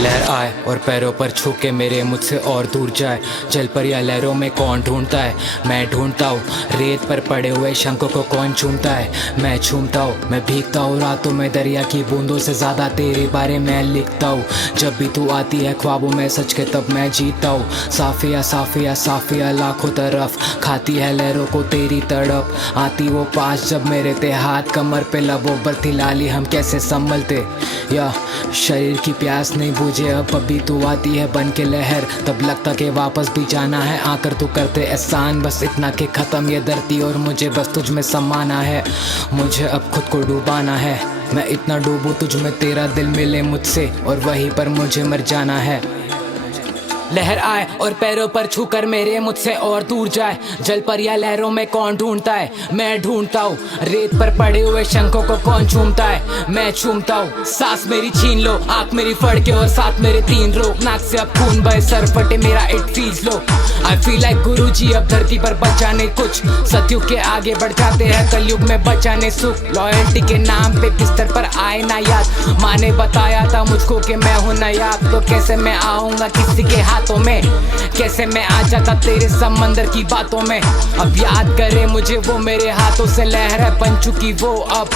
लहर आए और पैरों पर छू के मेरे मुझसे और दूर जाए। जल पर या लहरों में कौन ढूंढता है, मैं ढूंढता हूँ। रेत पर पड़े हुए शंखों को कौन चूमता है, मैं चूमता हूँ। मैं भीगता हूँ रातों में दरिया की बूंदों से ज़्यादा तेरे बारे में लिखता हूँ। जब भी तू आती है ख्वाबों में सच के तब मैं जीता हूँ। साफिया साफिया साफिया लाखों तरफ खाती है लहरों को तेरी तड़प। आती वो पास जब मेरे ते हाथ कमर पे लबों पर थी लाली हम कैसे संभलते। या शरीर की प्यास नहीं बुझे अब भी तू आती है बन के लहर। तब लगता कि वापस भी जाना है आकर तू करते एहसान। बस इतना कि ख़त्म ये धरती और मुझे बस तुझ में समाना है। मुझे अब खुद को डूबाना है, मैं इतना डूबूं तुझ में तेरा दिल मिले मुझसे और वहीं पर मुझे मर जाना है। लहर आए और पैरों पर छूकर मेरे मुझसे और दूर जाए। जल पर या लहरों में कौन ढूंढता है, मैं ढूंढता हूँ। रेत पर पड़े हुए शंखों को कौन चूमता है, मैं चूमता हूँ। सांस मेरी छीन लो, आँख मेरी फड़के और साथ मेरे तीन रोक। नाक से अब खून बहे सर फटे मेरा it feels low. I feel like गुरुजी अब धरती पर बचाने कुछ। सतयुग के आगे बढ़ जाते हैं कलयुग में बचाने सुख। लॉयल्टी के नाम पे बिस्तर पर आए ना याद। माँ ने बताया था मुझको कि मैं हूँ नायाब, तो कैसे मैं आऊँगा किसी के हाथों में। कैसे मैं आ जाता तेरे समंदर की बातों में। अब याद करे मुझे वो मेरे हाथों से लहर है बन चुकी वो अब।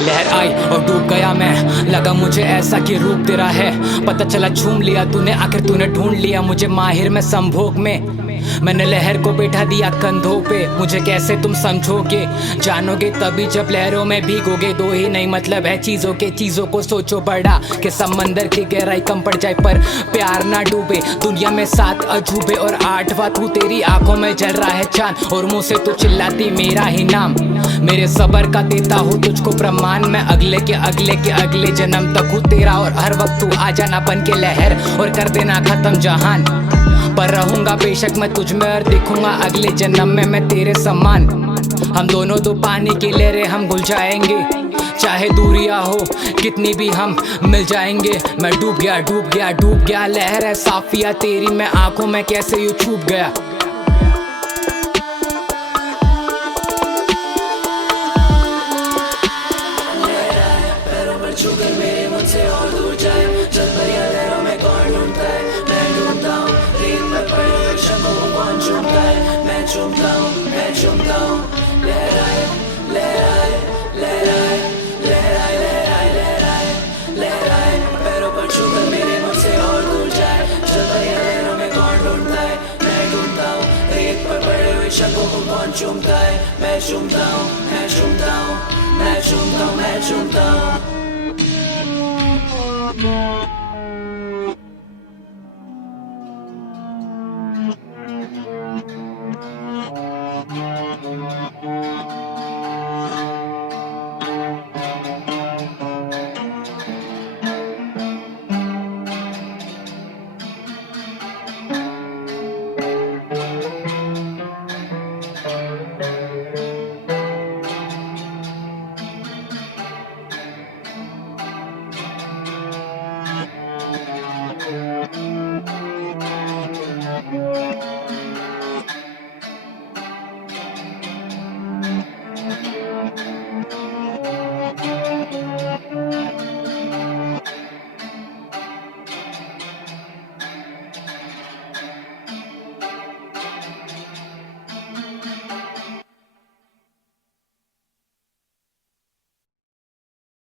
लहर आई और डूब गया मैं, लगा मुझे ऐसा कि रूप तेरा है। पता चला झूम लिया तूने, आखिर तूने ढूंढ लिया मुझे माहिर में संभोग में। मैंने लहर को बैठा दिया कंधों पे, मुझे कैसे तुम समझोगे। जानोगे तभी जब लहरों में भीगोगे। दो ही नहीं मतलब है चीजों के, चीजों को सोचो बड़ा कि समंदर की गहराई कम पड़ जाए पर प्यार ना डूबे। दुनिया में 7 अजूबे और 8वां तू, तेरी आंखों में जल रहा है चांद और मुंह से तू चिल्लाती मेरा ही नाम। मेरे सबर का देता हूँ तुझको प्रमाण, मैं अगले के अगले जन्म तक हूँ तेरा। और हर वक्त तू आ जाना बन के लहर और कर देना खत्म जहान। पर रहूंगा बेशक मैं तुझ में और दिखूंगा अगले जन्म में मैं तेरे समान। हम दोनों तो पानी की लहरें, हम घुल जाएंगे चाहे दूरियां हो कितनी भी हम मिल जाएंगे। मैं डूब गया डूब गया डूब गया, लहर है साफिया तेरी मैं आंखों में कैसे यूं छुप गया। छूकर मेरे मुझसे और दूर जाए। जल पर या लहरों में कौन ढूंढता है, मैं ढूंढता हूँ। रेत पर पड़े हुए शंखों को कौन चूमता है, मैं चूमता हूँ, मैं चूमता हूँ। लहर आए लहर आए लहर आए लहर आए लहर आए लहर आए लहर आए पैरों पर छूकर मेरे मुझसे और दूर जाए। जल पर या लहरों में कौन ढूंढता है, मैं ढूंढता हूँ। रेत पर पड़े हुए शंखों को कौन चूमता है, मैं चूमता हूँ, मैं चूमता हूँ, मैं चूमता हूँ, मैं चूमता हूँ।